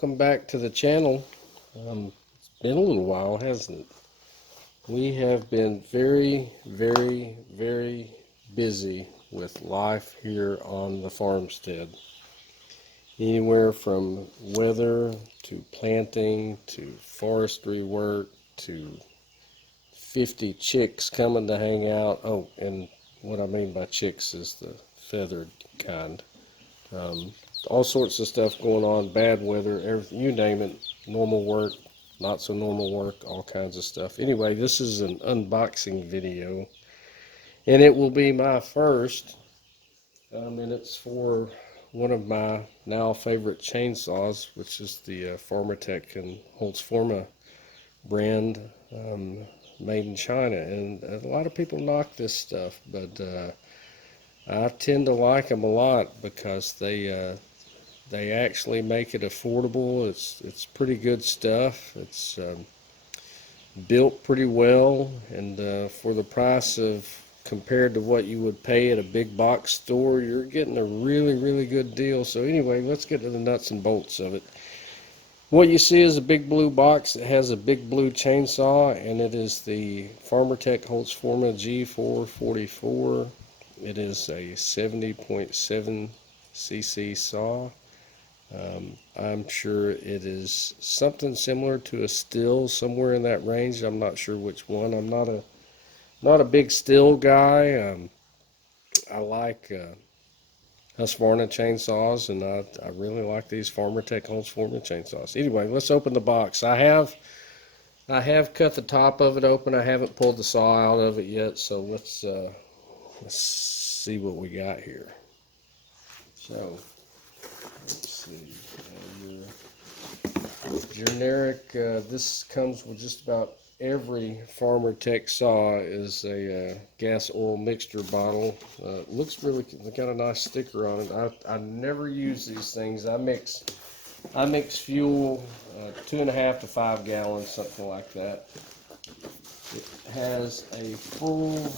welcome back to the channel. It's been a little while, hasn't it? We have been very busy with life here on the farmstead. Anywhere from weather to planting to forestry work to 50 chicks coming to hang out. Oh, and what I mean by chicks is the feathered kind. All sorts of stuff going on, bad weather, everything, you name it, normal work, not so normal work, all kinds of stuff. Anyway, this is an unboxing video, and it will be my first, and it's for one of my now favorite chainsaws, which is the Farmertec and Holzfforma brand, made in China. And a lot of people knock this stuff, but I tend to like them a lot because they actually make it affordable. It's pretty good stuff. It's built pretty well, and for the price of, compared to what you would pay at a big box store, you're getting a really good deal. So anyway, let's get to the nuts and bolts of it. What you see is a big blue box that has a big blue chainsaw, and it is the Farmertec Holzfforma G444. It is a 70.7 cc saw. I'm sure it is something similar to a Stihl, somewhere in that range. I'm not sure which one. I'm not a big Stihl guy. I like Husqvarna chainsaws, and I really like these Farmertec Holzfforma chainsaws. Anyway, let's open the box. I have cut the top of it open. I haven't pulled the saw out of it yet, so let's see what we got here. So let's see. Your generic, this comes with just about every Farmertec saw, is a gas oil mixture bottle. Looks really, got a nice sticker on it. I never use these things. I mix fuel, 2.5 to 5 gallons, something like that. It has a full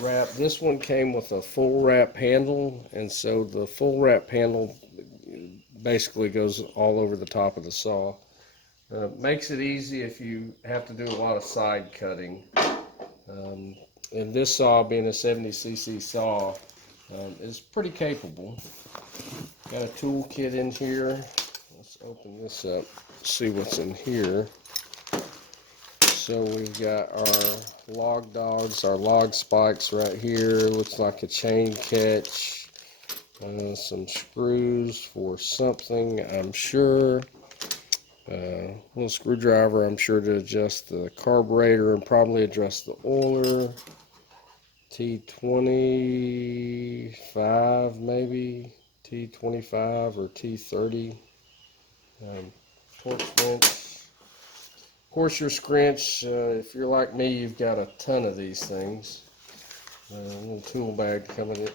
wrap. This one came with a full wrap handle, and so the full wrap handle basically goes all over the top of the saw. Makes it easy if you have to do a lot of side cutting. And this saw, being a 70 cc saw, is pretty capable. Got a toolkit in here. Let's open this up, see what's in here. So we've got our log dogs, our log spikes right here. Looks like a chain catch. Some screws for something, I'm sure. Little screwdriver, I'm sure, to adjust the carburetor and probably adjust the oiler. T25 maybe, T25 or T30. Torque wrench. Of course, your scrunch, if you're like me, you've got a ton of these things. A little tool bag comes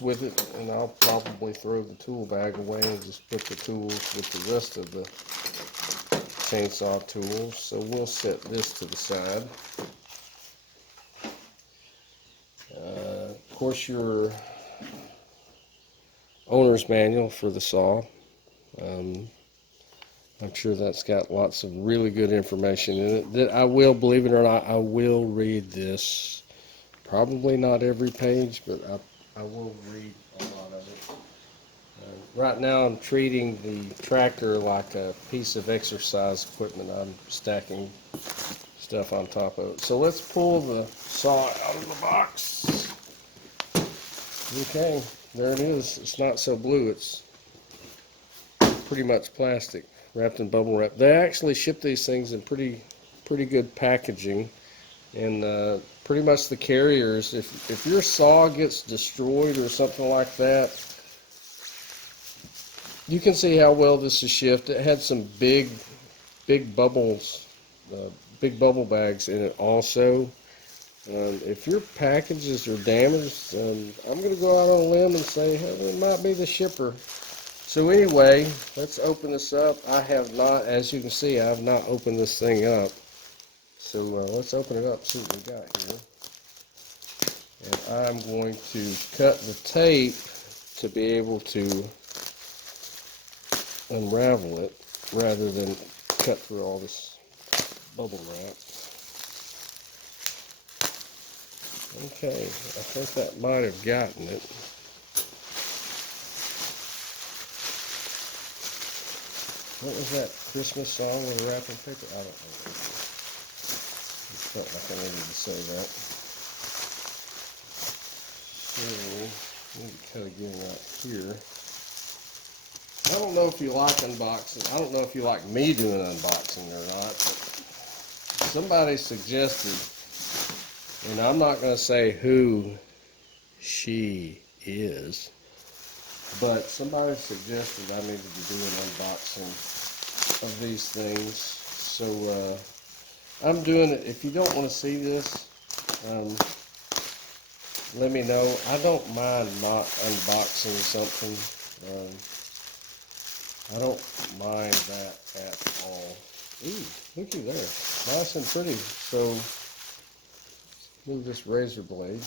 with it, and I'll probably throw the tool bag away and just put the tools with the rest of the chainsaw tools. So we'll set this to the side. Of course, your owner's manual for the saw. I'm sure that's got lots of really good information in it that I will, believe it or not, I will read this. Probably not every page, but I will read a lot of it. Right now I'm treating the tractor like a piece of exercise equipment. I'm stacking stuff on top of it. So let's pull the saw out of the box. Okay, there it is. It's not so blue. It's pretty much plastic, wrapped in bubble wrap. They actually ship these things in pretty good packaging. And pretty much the carriers, if your saw gets destroyed or something like that, you can see how well this is shipped. It had some big bubbles, big bubble bags in it also. If your packages are damaged, I'm going to go out on a limb and say, hey, it might be the shipper. So anyway, let's open this up. I have not, as you can see, I have not opened this thing up. So let's open it up, see what we got here. And I'm going to cut the tape to be able to unravel it rather than cut through all this bubble wrap. Okay, I think that might have gotten it. What was that Christmas song with wrapping paper? I don't know. It felt like I needed to say that. So, let me cut again right here. I don't know if you like unboxing. I don't know if you like me doing unboxing or not, but somebody suggested, and I'm not going to say who she is, but somebody suggested I needed to do an unboxing of these things. So I'm doing it. If you don't want to see this, let me know. I don't mind not unboxing something. I don't mind that at all. Ooh, looky there. Nice and pretty. So, move this razor blade.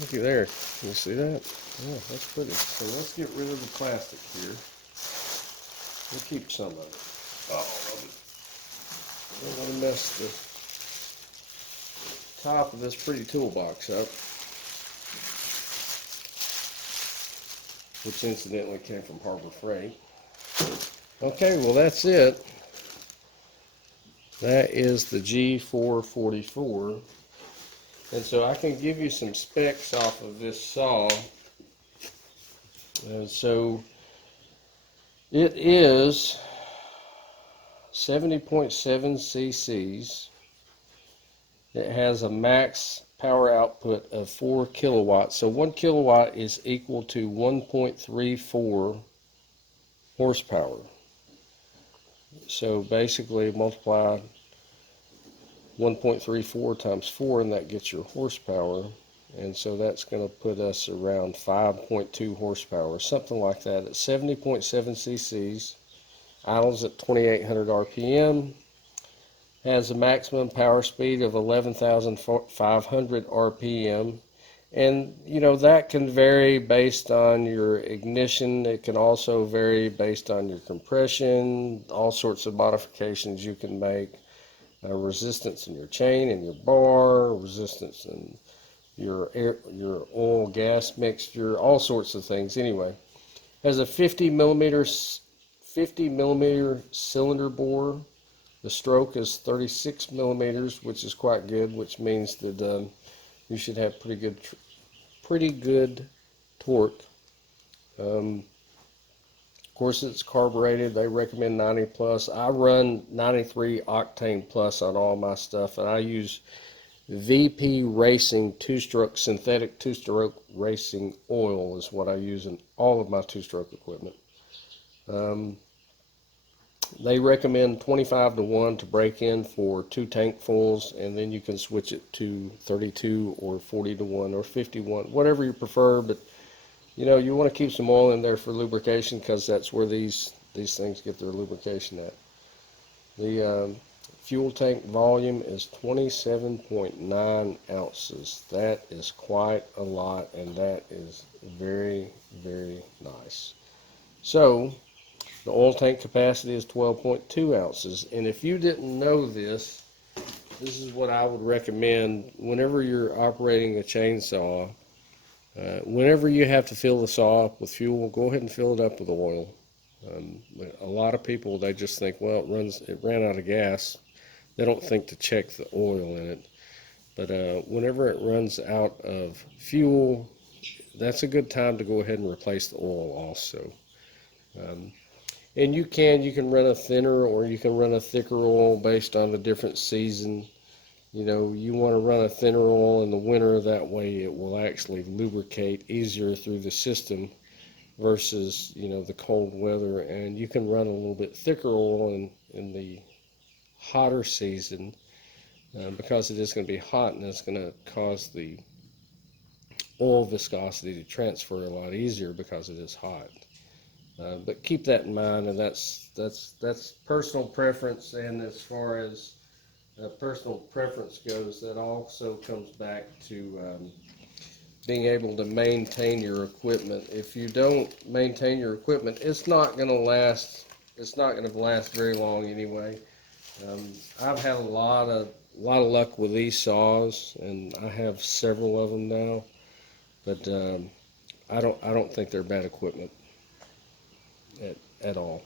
Looky there. Can you see that? Yeah, that's pretty. So let's get rid of the plastic here. We'll keep some of it. Oh, I don't want to mess the top of this pretty toolbox up, which incidentally came from Harbor Freight. Okay, well that's it. That is the G444. And so I can give you some specs off of this saw. And so it is 70.7 cc's. It has a max power output of 4 kilowatts. So 1 kilowatt is equal to 1.34 horsepower. So basically multiply 1.34 times 4 and that gets your horsepower. And so that's going to put us around 5.2 horsepower, something like that. At 70.7 cc's, idles at 2800 RPM, has a maximum power speed of 11,500 RPM. And, you know, that can vary based on your ignition. It can also vary based on your compression, all sorts of modifications you can make. Resistance in your chain and your bar, resistance in your oil gas mixture, all sorts of things. Anyway, has a 50 millimeter cylinder bore. The stroke is 36 millimeters, which is quite good, which means that you should have pretty good torque. Of course, it's carbureted. They recommend 90 plus. I run 93 octane plus on all my stuff, and I use VP Racing synthetic two-stroke racing oil is what I use in all of my two-stroke equipment. They recommend 25-to-1 to break in for 2 tankfuls, and then you can switch it to 32 or 40-to-1 or 50-1, whatever you prefer. But you know, you want to keep some oil in there for lubrication because that's where these things get their lubrication at. The fuel tank volume is 27.9 ounces. That is quite a lot, and that is very, very nice. So the oil tank capacity is 12.2 ounces. And if you didn't know this, this is what I would recommend whenever you're operating a chainsaw. Whenever you have to fill the saw up with fuel, go ahead and fill it up with oil. A lot of people, they just think, well, it ran out of gas. They don't think to check the oil in it. But whenever it runs out of fuel, that's a good time to go ahead and replace the oil also. And you can run a thinner or you can run a thicker oil based on the different season. You know, you want to run a thinner oil in the winter, that way it will actually lubricate easier through the system versus, you know, the cold weather. And you can run a little bit thicker oil in the hotter season because it is going to be hot, and it's going to cause the oil viscosity to transfer a lot easier because it is hot. But keep that in mind, and that's personal preference. And as far as personal preference goes, that also comes back to being able to maintain your equipment. If you don't maintain your equipment, it's not going to last. It's not going to last very long anyway. I've had a lot of luck with these saws, and I have several of them now. But I don't think they're bad equipment at all.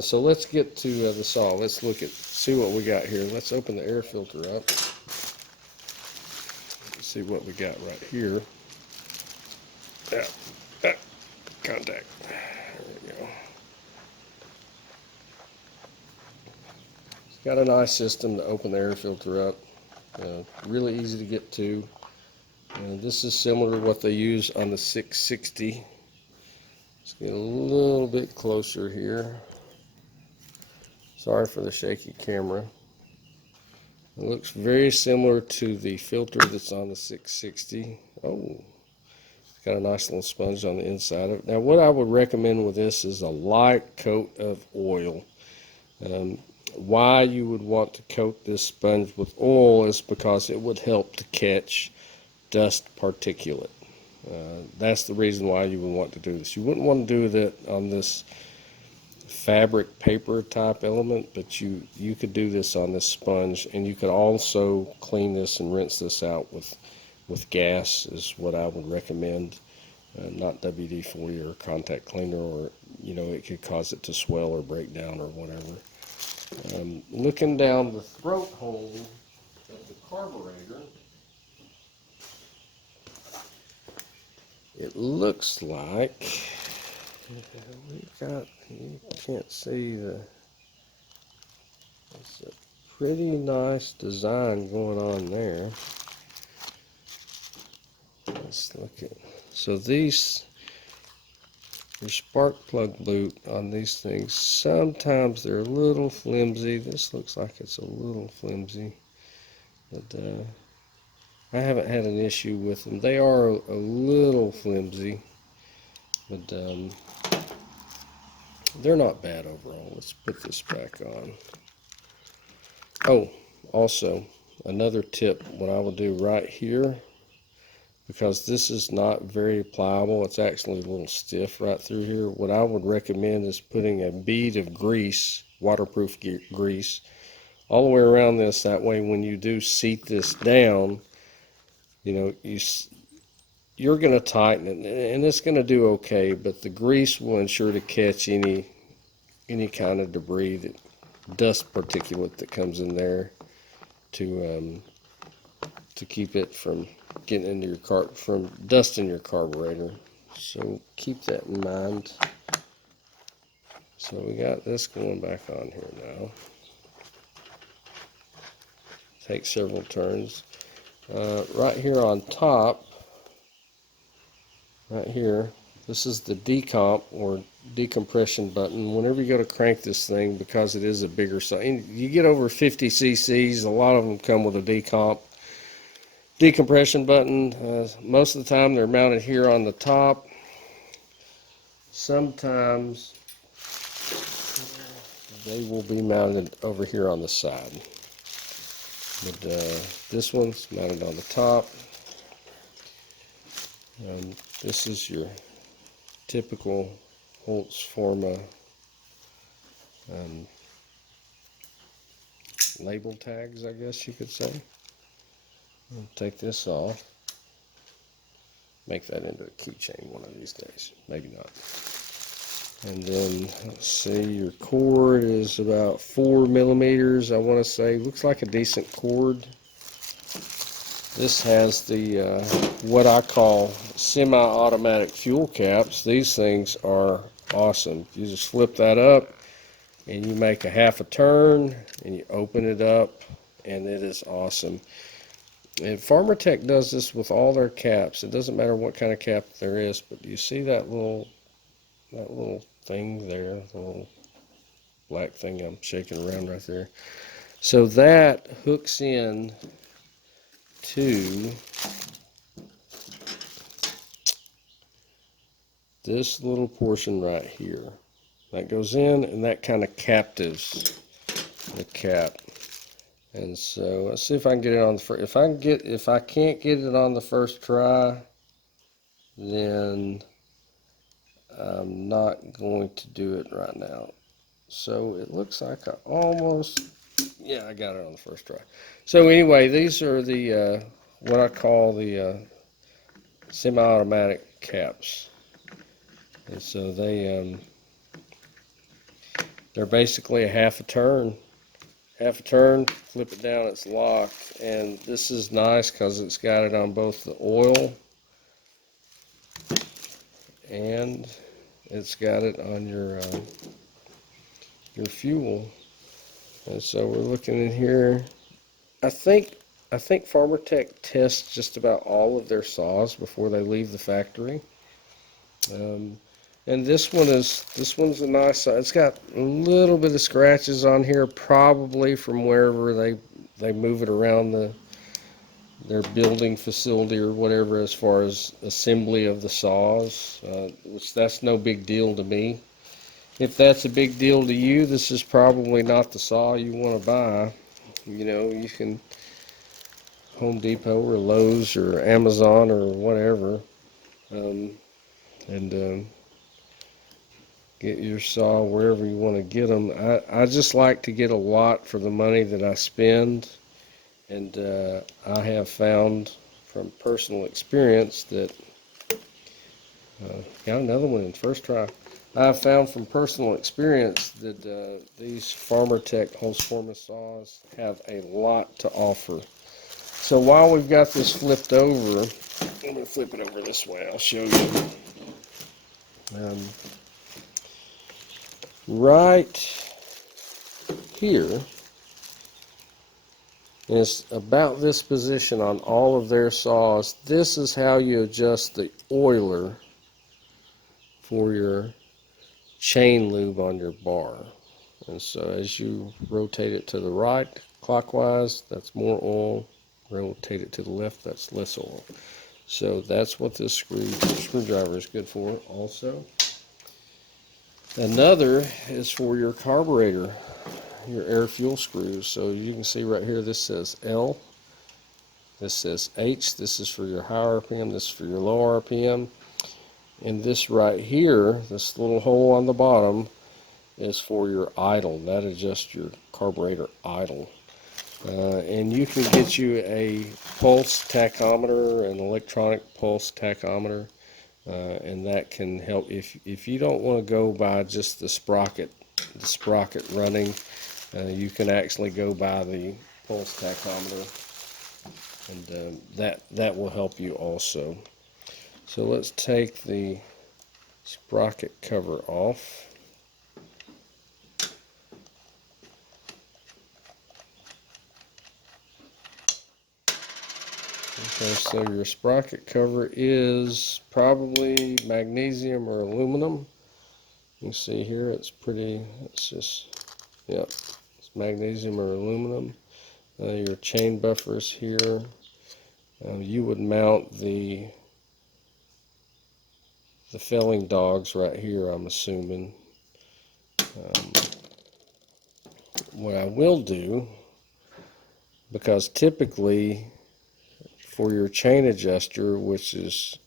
So let's get to the saw. Let's see what we got here. Let's open the air filter up. See what we got right here. Contact. There we go. It's got a nice system to open the air filter up. Really easy to get to. This is similar to what they use on the 660. Let's get a little bit closer here. Sorry for the shaky camera. It looks very similar to the filter that's on the 660. Oh, it's got a nice little sponge on the inside of it. Now, what I would recommend with this is a light coat of oil. Why you would want to coat this sponge with oil is because it would help to catch dust particulate. That's the reason why you would want to do this. You wouldn't want to do that on this fabric paper type element, but you could do this on this sponge, and you could also clean this and rinse this out with gas is what I would recommend, not WD-40 or contact cleaner, or it could cause it to swell or break down or whatever. Looking down the throat hole of the carburetor, it looks like you can't see it's a pretty nice design going on there. Let's look at, so your spark plug loop on these things, sometimes they're a little flimsy. This looks like it's a little flimsy, but I haven't had an issue with them. They are a little flimsy, but they're not bad overall. Let's put this back on. Oh, also, another tip, what I will do right here, because this is not very pliable, it's actually a little stiff right through here, what I would recommend is putting a bead of grease, waterproof grease, all the way around this. That way when you do seat this down, you're going to tighten it, and it's going to do okay, but the grease will ensure to catch any kind of debris, dust particulate that comes in there, to keep it from getting into your from dust in your carburetor. So keep that in mind. So we got this going back on here now. Take several turns. Right here on top, right here, this is the decomp or decompression button. Whenever you go to crank this thing, because it is a bigger size, you get over 50 cc's, a lot of them come with a decompression button. Most of the time they're mounted here on the top. Sometimes they will be mounted over here on the side. But this one's mounted on the top. This is your typical Holzfforma label tags, I guess you could say. I'll take this off. Make that into a keychain one of these days. Maybe not. And then, let's see, your cord is about 4 millimeters, I want to say. Looks like a decent cord. This has the, what I call semi-automatic fuel caps. These things are awesome. You just flip that up, and you make a half a turn, and you open it up, and it is awesome. And Farmertec does this with all their caps. It doesn't matter what kind of cap there is, but you see that little thing there, the little black thing I'm shaking around right there. So that hooks in to this little portion right here. That goes in, and that kind of captives the cap. And so let's see if I can get it on the first. If I can't get it on the first try, then I'm not going to do it right now. So it looks like I almost, yeah, I got it on the first try. So anyway, these are the what I call the semi-automatic caps, and so they're basically a half a turn, flip it down, it's locked. And this is nice because it's got it on both the oil and it's got it on your fuel. And so we're looking in here. I think Farmertec tests just about all of their saws before they leave the factory. And this one's a nice saw. It's got a little bit of scratches on here, probably from wherever they move it around their building facility or whatever, as far as assembly of the saws, which that's no big deal to me. If that's a big deal to you, this is probably not the saw you want to buy. You know, you can Home Depot or Lowe's or Amazon or whatever, and get your saw wherever you want to get them. I just like to get a lot for the money that I spend, and I have found from personal experience that got another one in first try. I've found from personal experience that these Farmertec Holzfforma saws have a lot to offer. So while we've got this flipped over, let me flip it over this way, I'll show you. Right here is about this position on all of their saws. This is how you adjust the oiler for your chain lube on your bar. And so as you rotate it to the right clockwise, that's more oil. Rotate it to the left, that's less oil. So that's what this screwdriver is good for also. Another is for your carburetor, your air fuel screws. So you can see right here, this says L, this says H, this is for your high RPM, this is for your low RPM. And this right here, this little hole on the bottom, is for your idle. That adjusts your carburetor idle. And you can get you a pulse tachometer, an electronic pulse tachometer, and that can help. If you don't want to go by just the sprocket running, you can actually go by the pulse tachometer, and that will help you also. So let's take the sprocket cover off. Okay, so your sprocket cover is probably magnesium or aluminum. You can see here it's just, yep, it's magnesium or aluminum. Your chain buffers here. You would mount the felling dogs right here, I'm assuming. What I will do, because typically for your chain adjuster, which is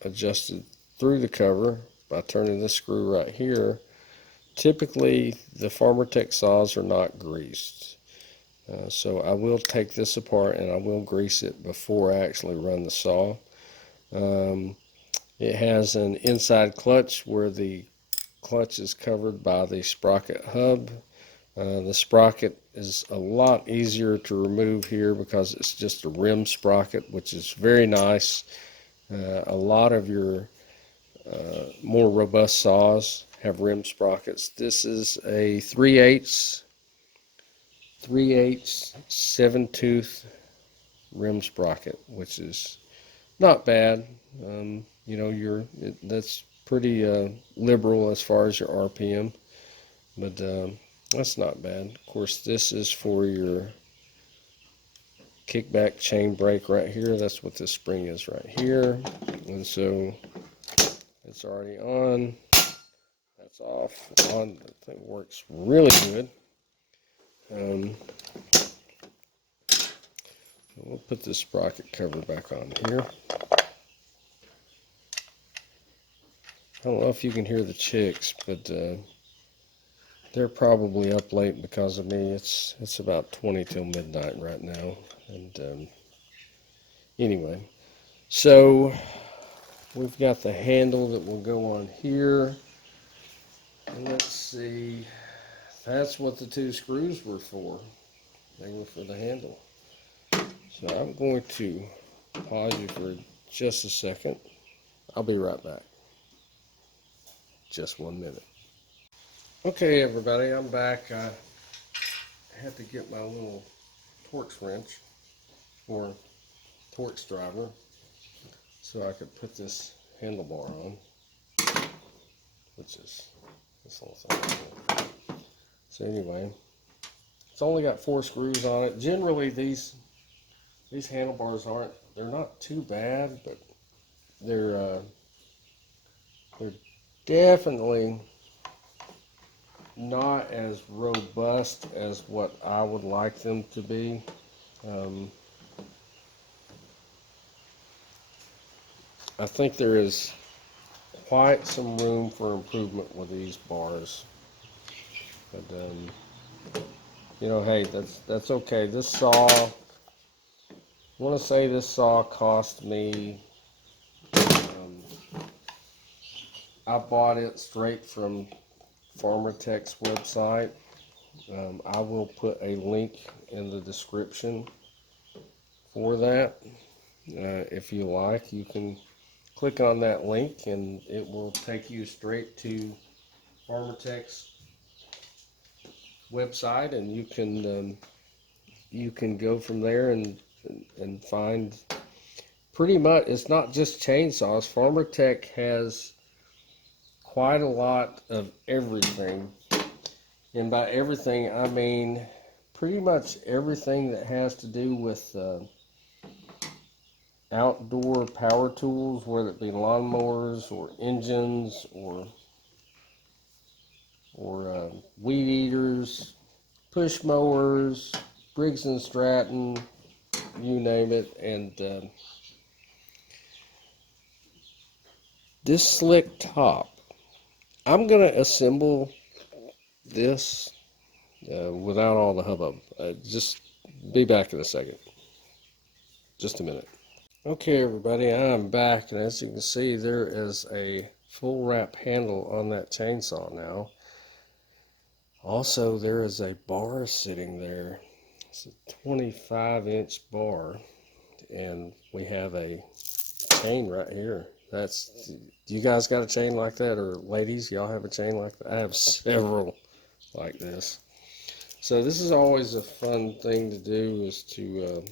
adjusted through the cover by turning this screw right here, typically the Farmertec saws are not greased. So I will take this apart and I will grease it before I actually run the saw. It has an inside clutch where the clutch is covered by the sprocket hub. The sprocket is a lot easier to remove here because it's just a rim sprocket, which is very nice. A lot of your more robust saws have rim sprockets. This is a 3/8 7-tooth rim sprocket, which is not bad. You know, that's pretty liberal as far as your RPM, but that's not bad. Of course, this is for your kickback chain brake right here. That's what this spring is right here. And so it's already on. That's off. On. That thing works really good. We'll put this sprocket cover back on here. I don't know if you can hear the chicks, but they're probably up late because of me. It's about 20 till midnight right now. And anyway, so we've got the handle that will go on here. And let's see, that's what the two screws were for. They were for the handle. So I'm going to pause you for just a second. I'll be right back. Just 1 minute. Okay, everybody, I'm back. I had to get my little Torx wrench or Torx driver so I could put this handlebar on, which is this little thing. So anyway, it's only got 4 screws on it. Generally, these handlebars they're not too bad, but they're definitely not as robust as what I would like them to be. I think there is quite some room for improvement with these bars, but you know, hey, that's okay. This saw, I want to say this saw cost me, I bought it straight from Farmertec's website. I will put a link in the description for that. If you like, you can click on that link and it will take you straight to Farmertec's website, and you can go from there and find pretty much, it's not just chainsaws. Farmertec has quite a lot of everything, and by everything I mean pretty much everything that has to do with outdoor power tools, whether it be lawnmowers or engines or weed eaters, push mowers, Briggs and Stratton, you name it. And this slick top, I'm gonna assemble this without all the hubbub. Just be back in a second. Just a minute. Okay, everybody, I'm back, and as you can see, there is a full wrap handle on that chainsaw now. Also, there is a bar sitting there. It's a 25-inch bar, and we have a chain right here. You guys got a chain like that, or ladies, y'all have a chain like that? I have several like this. So this is always a fun thing to do, is to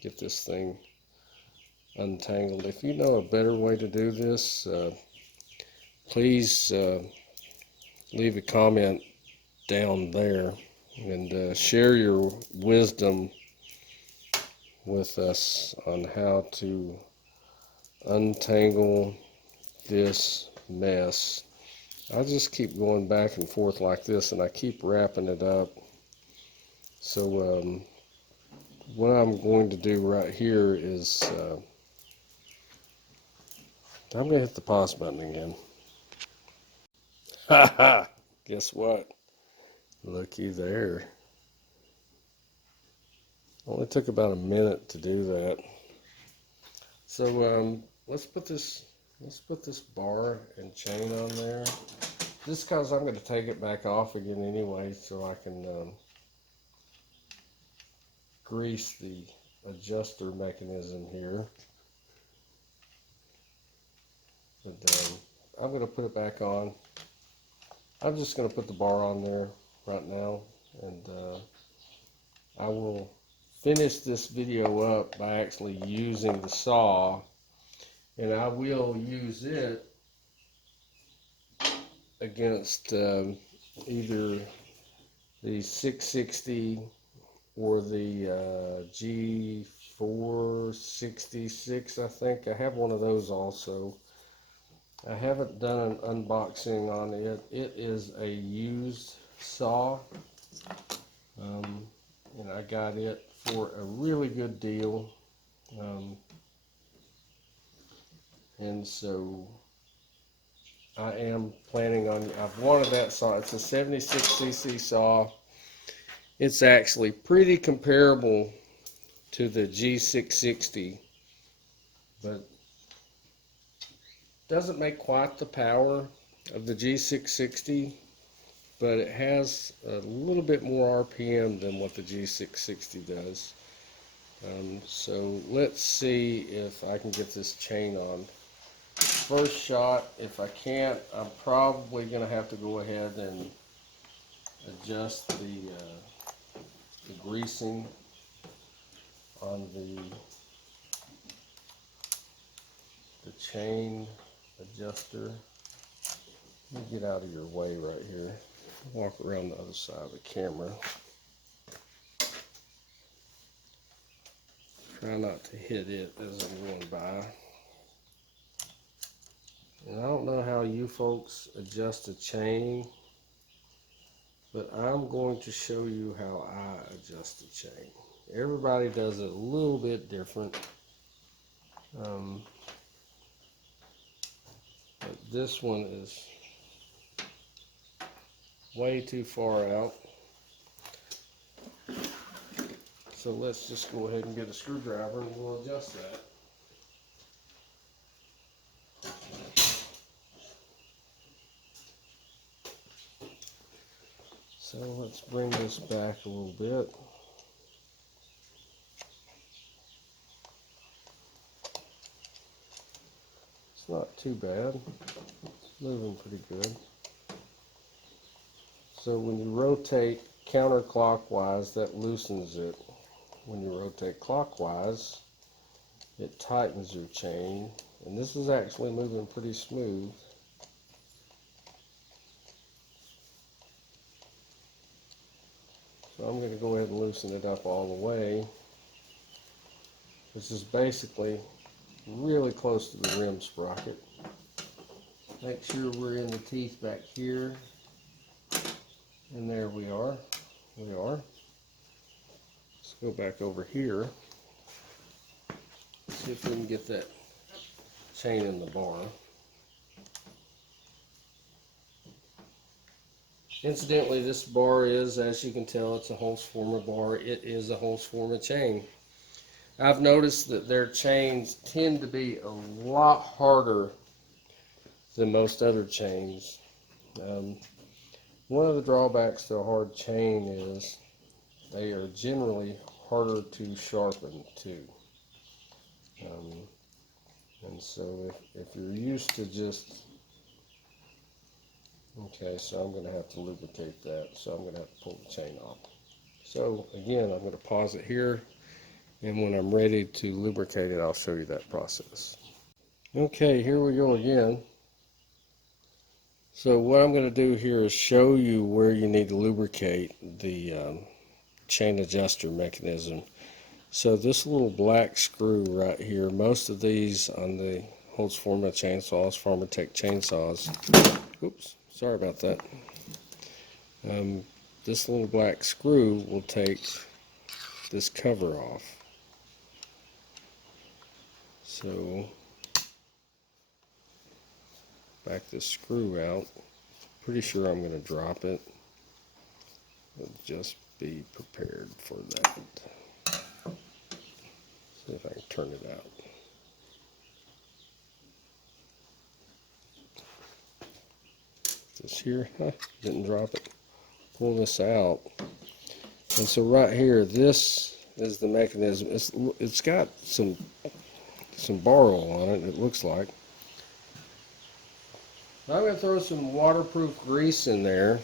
get this thing untangled. If you know a better way to do this, please leave a comment down there and share your wisdom with us on how to untangle this mess. I just keep going back and forth like this, and I keep wrapping it up. So what I'm going to do right here is I'm going to hit the pause button again. Haha! Guess what? Looky there. Only took about a minute to do that. So let's put this bar and chain on there. Just because I'm going to take it back off again anyway, so I can grease the adjuster mechanism here. But I'm going to put it back on. I'm just going to put the bar on there right now, and I will finish this video up by actually using the saw, and I will use it against either the 660 or the G466, I think. I have one of those also. I haven't done an unboxing on it. It is a used saw, and I got it for a really good deal. And so I am planning on, I've wanted that saw. It's a 76cc saw. It's actually pretty comparable to the G660, but doesn't make quite the power of the G660, but it has a little bit more RPM than what the G660 does. So let's see if I can get this chain on. First shot, if I can't, I'm probably going to have to go ahead and adjust the greasing on the chain adjuster. Let me get out of your way right here. Walk around the other side of the camera. Try not to hit it as I'm going by. And I don't know how you folks adjust a chain, but I'm going to show you how I adjust a chain. Everybody does it a little bit different. But this one is way too far out. So let's just go ahead and get a screwdriver and we'll adjust that. So let's bring this back a little bit. It's not too bad. It's moving pretty good. So when you rotate counterclockwise, that loosens it. When you rotate clockwise, it tightens your chain. And this is actually moving pretty smooth. So I'm going to go ahead and loosen it up all the way. This is basically really close to the rim sprocket. Make sure we're in the teeth back here. And there we are. We are. Let's go back over here. See if we can get that chain in the bar. Incidentally, this bar is, as you can tell, it's a Holzfforma bar. It is a Holzfforma chain. I've noticed that their chains tend to be a lot harder than most other chains. One of the drawbacks to a hard chain is they are generally harder to sharpen too. And so if you're used to just, okay, so I'm going to have to lubricate that, so I'm going to have to pull the chain off. So again, I'm going to pause it here, and when I'm ready to lubricate it, I'll show you that process. Okay, here we go again. So what I'm going to do here is show you where you need to lubricate the chain adjuster mechanism. So this little black screw right here, most of these on the Holzfforma chainsaws, Farmertec chainsaws, oops, sorry about that. This little black screw will take this cover off. So back this screw out. Pretty sure I'm going to drop it. But just be prepared for that. See if I can turn it out. This here, didn't drop it. Pull this out. And so right here, this is the mechanism. It's got some bar oil on it, it looks like. I'm going to throw some waterproof grease in there.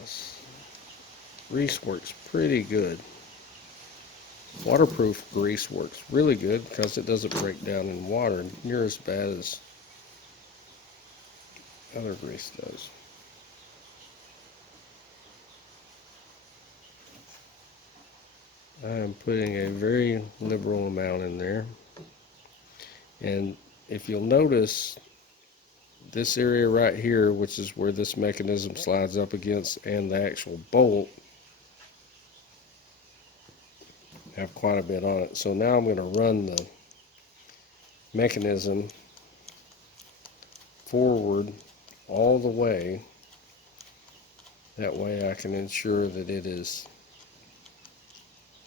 This grease works pretty good. Waterproof grease works really good because it doesn't break down in water near as bad as other grease does. I am putting a very liberal amount in there. And if you'll notice, this area right here, which is where this mechanism slides up against, and the actual bolt, have quite a bit on it. So now I'm going to run the mechanism forward all the way. That way I can ensure that it is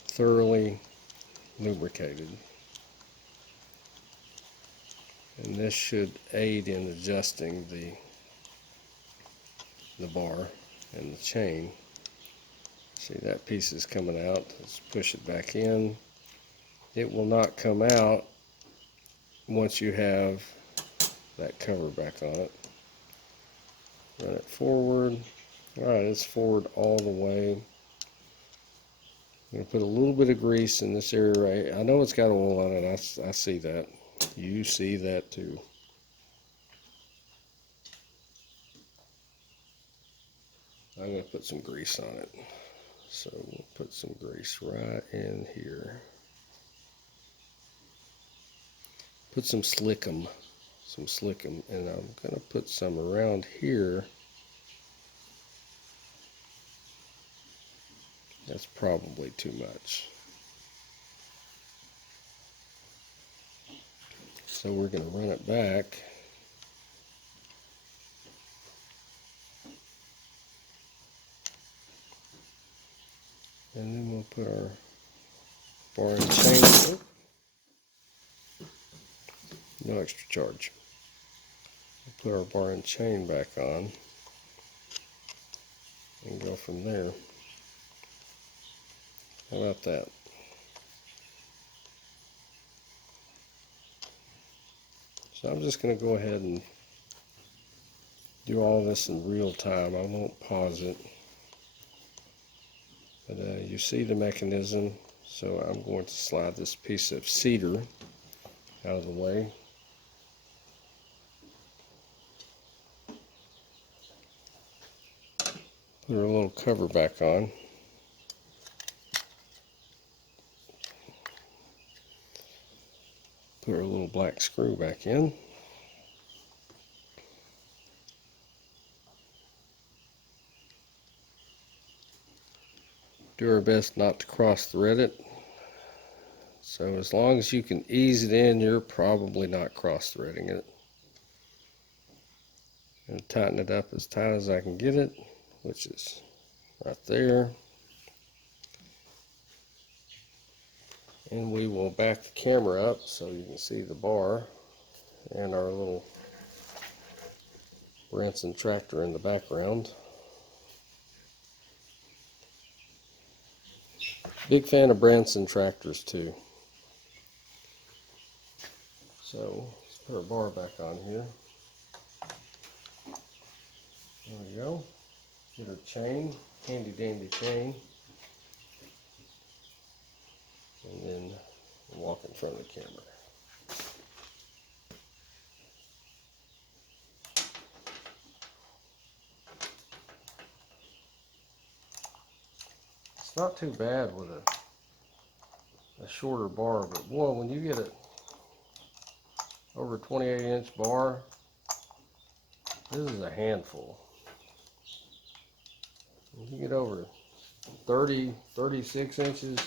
thoroughly lubricated. And this should aid in adjusting the bar and the chain. See, that piece is coming out. Let's push it back in. It will not come out once you have that cover back on it. Run it forward. Alright, it's forward all the way. I'm going to put a little bit of grease in this area right. I know it's got oil on it. I see that. You see that too. I'm going to put some grease on it. So we'll put some grease right in here. Put some slickum, and I'm going to put some around here. That's probably too much. So we're going to run it back. And then we'll put our bar and chain. No extra charge. We'll put our bar and chain back on and go from there. How about that? So I'm just going to go ahead and do all this in real time. I won't pause it. But you see the mechanism, so I'm going to slide this piece of cedar out of the way. Put our little cover back on. Put our little black screw back in. Do our best not to cross thread it. So as long as you can ease it in, you're probably not cross threading it. And tighten it up as tight as I can get it, which is right there. And we will back the camera up so you can see the bar and our little Branson tractor in the background. Big fan of Branson tractors too. So let's put our bar back on here. There we go. Get our chain, handy dandy chain. And then walk in front of the camera. It's not too bad with a shorter bar, but boy, when you get it over a 28-inch bar, this is a handful. When you get over 30, 36 inches,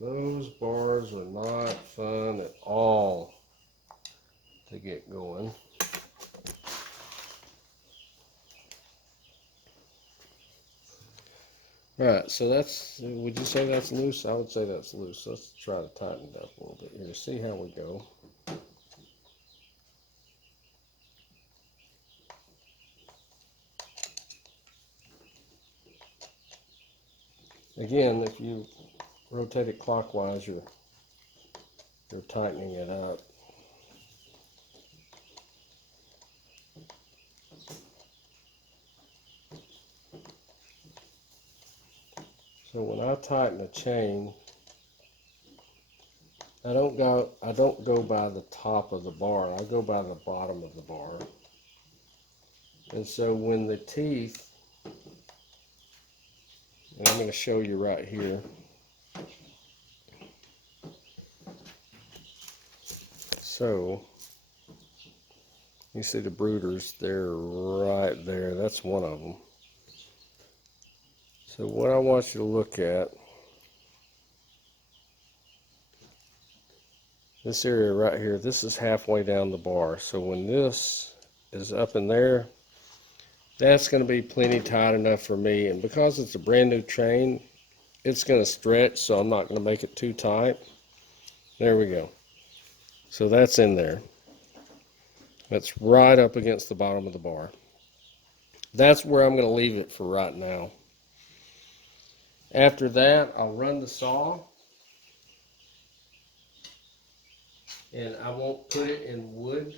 those bars are not fun at all to get going. Alright, so that's, would you say that's loose? I would say that's loose. Let's try to tighten it up a little bit here. See how we go. Again, if you rotate it clockwise, you're tightening it up. So when I tighten a chain, I don't go by the top of the bar. I go by the bottom of the bar. And so when the teeth, and I'm going to show you right here. So you see the brooders, they're right there. That's one of them. So what I want you to look at, this area right here, this is halfway down the bar. So when this is up in there. That's going to be plenty tight enough for me, and because it's a brand new chain, it's going to stretch, so I'm not going to make it too tight. There we go. So that's in there. That's right up against the bottom of the bar. That's where I'm going to leave it for right now. After that, I'll run the saw, and I won't put it in wood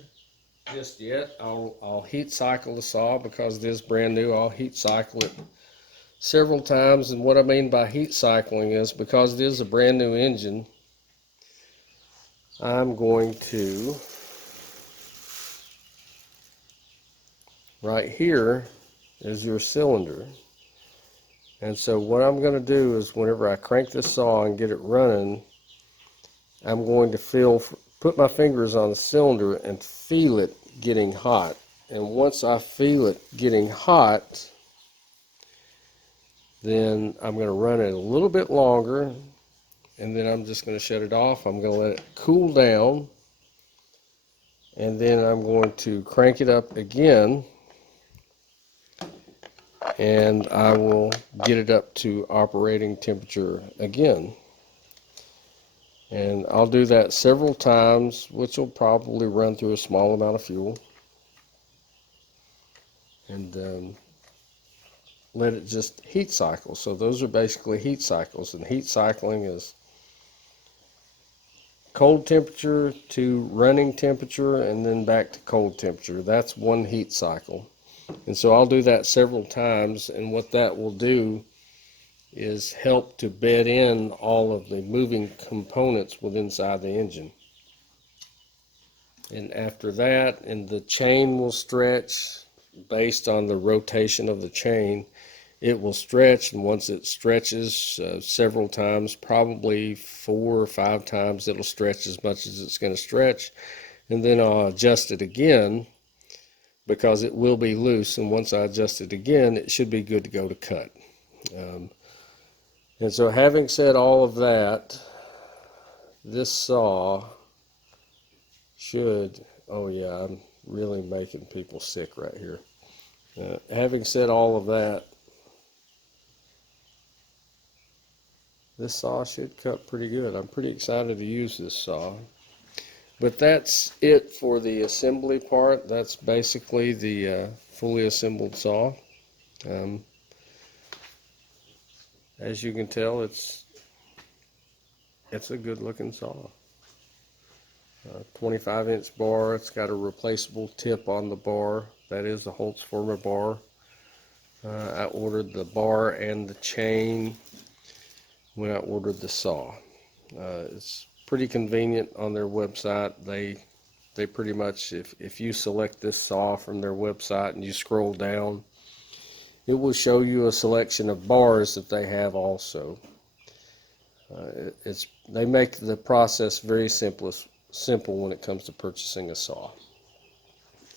just yet. I'll heat cycle the saw because it is brand new. I'll heat cycle it several times, and what I mean by heat cycling is because it is a brand new engine, I'm going to, right here is your cylinder, and so what I'm going to do is whenever I crank this saw and get it running, I'm going to put my fingers on the cylinder and feel it getting hot. And once I feel it getting hot, then I'm going to run it a little bit longer, and then I'm just going to shut it off. I'm going to let it cool down, and then I'm going to crank it up again, and I will get it up to operating temperature again. And I'll do that several times, which will probably run through a small amount of fuel. And let it just heat cycle. So those are basically heat cycles, and heat cycling is cold temperature to running temperature and then back to cold temperature. That's one heat cycle. And so I'll do that several times, and what that will do is help to bed in all of the moving components within inside the engine. And after that, and the chain will stretch based on the rotation of the chain. It will stretch, and once it stretches several times, probably 4 or 5 times, it'll stretch as much as it's going to stretch, and then I'll adjust it again because it will be loose, and once I adjust it again, it should be good to go to cut. And so having said all of that, this saw should, oh yeah, I'm really making people sick right here. Having said all of that, this saw should cut pretty good. I'm pretty excited to use this saw. But that's it for the assembly part. That's basically the fully assembled saw. As you can tell, it's a good looking saw. 25-inch bar. It's got a replaceable tip on the bar. That is a Holzfforma bar. I ordered the bar and the chain when I ordered the saw. It's pretty convenient on their website. They pretty much, if you select this saw from their website and you scroll down, it will show you a selection of bars that they have also. They make the process very simple when it comes to purchasing a saw.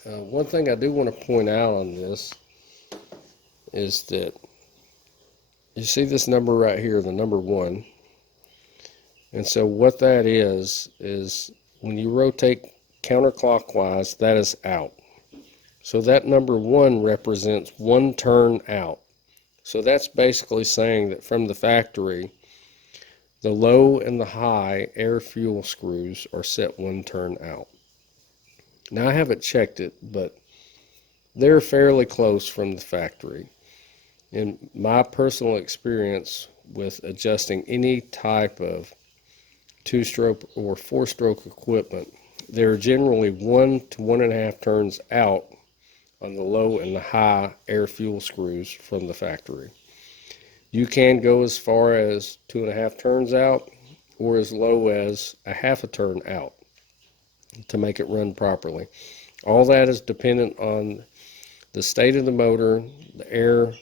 One thing I do want to point out on this is that you see this number right here, the number 1. And so what that is when you rotate counterclockwise, that is out. So that number 1 represents 1 turn out. So that's basically saying that from the factory, the low and the high air fuel screws are set 1 turn out. Now I haven't checked it, but they're fairly close from the factory. In my personal experience with adjusting any type of 2-stroke or 4-stroke equipment, they're generally 1 to 1.5 turns out on the low and the high air fuel screws from the factory. You can go as far as 2.5 turns out or as low as a 1/2 turn out to make it run properly. All that is dependent on the state of the motor, the air,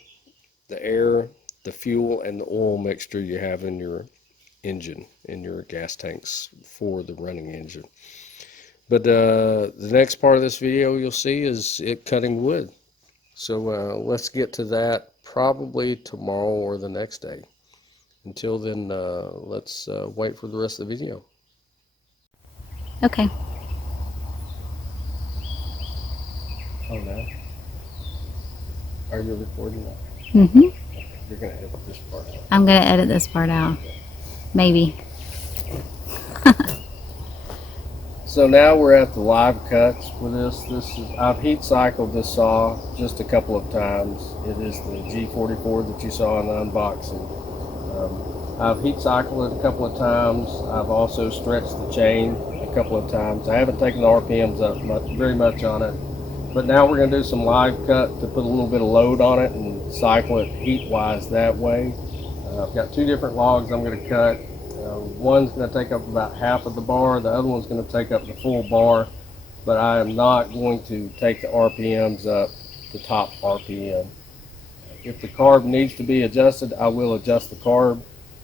the fuel, and the oil mixture you have in your engine, in your gas tanks for the running engine. But the next part of this video you'll see is it cutting wood. So let's get to that probably tomorrow or the next day. Until then, let's wait for the rest of the video. Okay. Oh, no. Are you recording that? Mm-hmm. You're going to edit this part out. I'm going to edit this part out. Maybe. So now we're at the live cuts with this. I've heat cycled this saw just a couple of times. It is the G444 that you saw in the unboxing. I've heat cycled it a couple of times. I've also stretched the chain a couple of times. I haven't taken the RPMs up very much on it. But now we're going to do some live cut to put a little bit of load on it and cycle it heat-wise that way. I've got two different logs I'm going to cut. One's going to take up about half of the bar. The other one's going to take up the full bar. But I am not going to take the RPMs up to top RPM. If the carb needs to be adjusted, I will adjust the carb.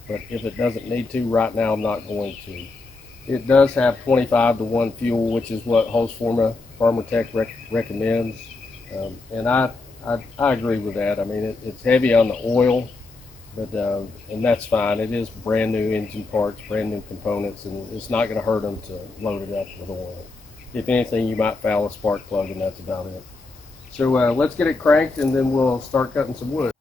But if it doesn't need to, right now I'm not going to. It does have 25-to-1 fuel, which is what Holzfforma Farmertec recommends, and I agree with that. I mean, it's heavy on the oil, but and that's fine. It is brand new engine parts, brand new components, and it's not going to hurt them to load it up with oil. If anything, you might foul a spark plug, and that's about it. So let's get it cranked, and then we'll start cutting some wood.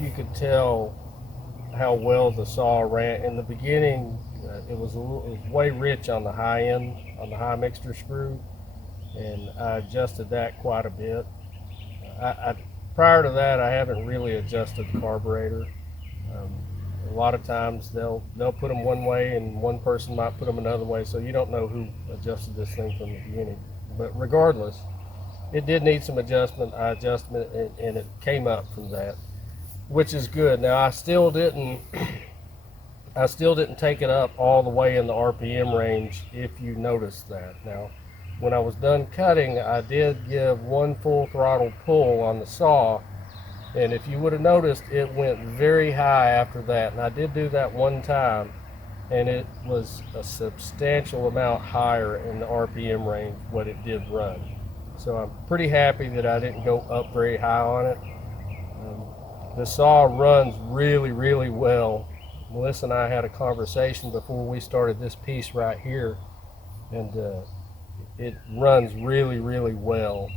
if you could tell how well the saw ran. In the beginning, it was way rich on the high end, on the high mixture screw, and I adjusted that quite a bit. Prior to that, I haven't really adjusted the carburetor. A lot of times they'll put them one way and one person might put them another way, so you don't know who adjusted this thing from the beginning. But regardless, it did need some adjustment. I adjusted it and it came up from that, which is good. Now I still didn't take it up all the way in the RPM range, if you noticed that. Now, when I was done cutting, I did give one full throttle pull on the saw, and if you would have noticed, it went very high after that. And I did do that one time, and it was a substantial amount higher in the RPM range what it did run. So I'm pretty happy that I didn't go up very high on it. The saw runs really, really well. Melissa and I had a conversation before we started this piece right here, and it runs really, really well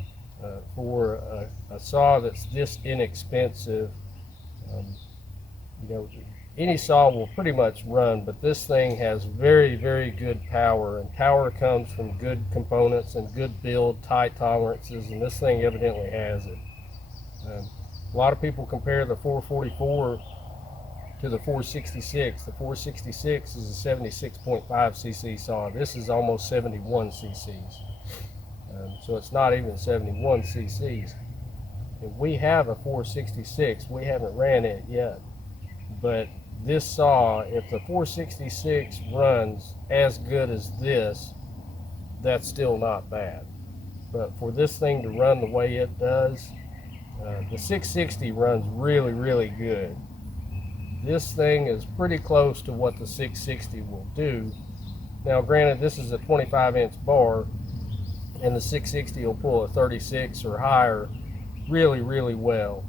for a saw that's this inexpensive. You know, any saw will pretty much run, but this thing has very, very good power, and power comes from good components and good build, tight tolerances, and this thing evidently has it. A lot of people compare the 444 to the 466. The 466 is a 76.5 cc saw. This is almost 71 cc's. So it's not even 71 cc's. And we have a 466. We haven't ran it yet. But this saw, if the 466 runs as good as this, that's still not bad. But for this thing to run the way it does, the 660 runs really, really good. This thing is pretty close to what the 660 will do. Now granted, this is a 25-inch bar, and the 660 will pull a 36 or higher really, really well.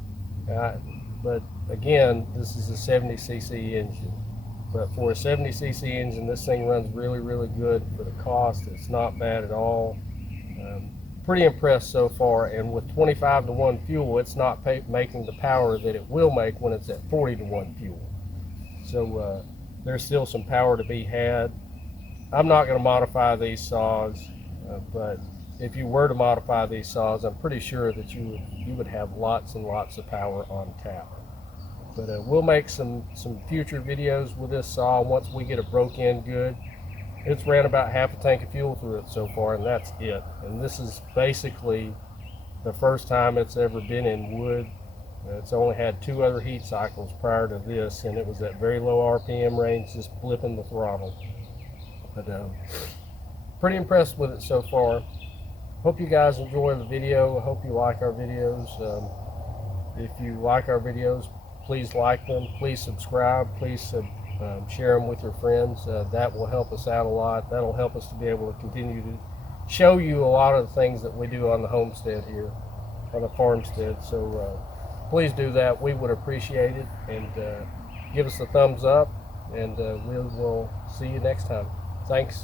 But again, this is a 70 cc engine. But for a 70 cc engine, this thing runs really, really good. For the cost, it's not bad at all. Pretty impressed so far, and with 25-to-1 fuel, it's not making the power that it will make when it's at 40-to-1 fuel. So there's still some power to be had. I'm not going to modify these saws, but if you were to modify these saws, I'm pretty sure that you would have lots and lots of power on tap. But we'll make some future videos with this saw once we get it broke in good. It's ran about half a tank of fuel through it so far, and that's it. And this is basically the first time it's ever been in wood. It's only had 2 other heat cycles prior to this, and it was at very low RPM range, just flipping the throttle. But pretty impressed with it so far. Hope you guys enjoy the video. I hope you like our videos. If you like our videos, please like them. Please subscribe. Please share them with your friends. That will help us out a lot. That'll help us to be able to continue to show you a lot of the things that we do on the homestead here, on the farmstead. So please do that. We would appreciate it, and give us a thumbs up, and we will see you next time. Thanks.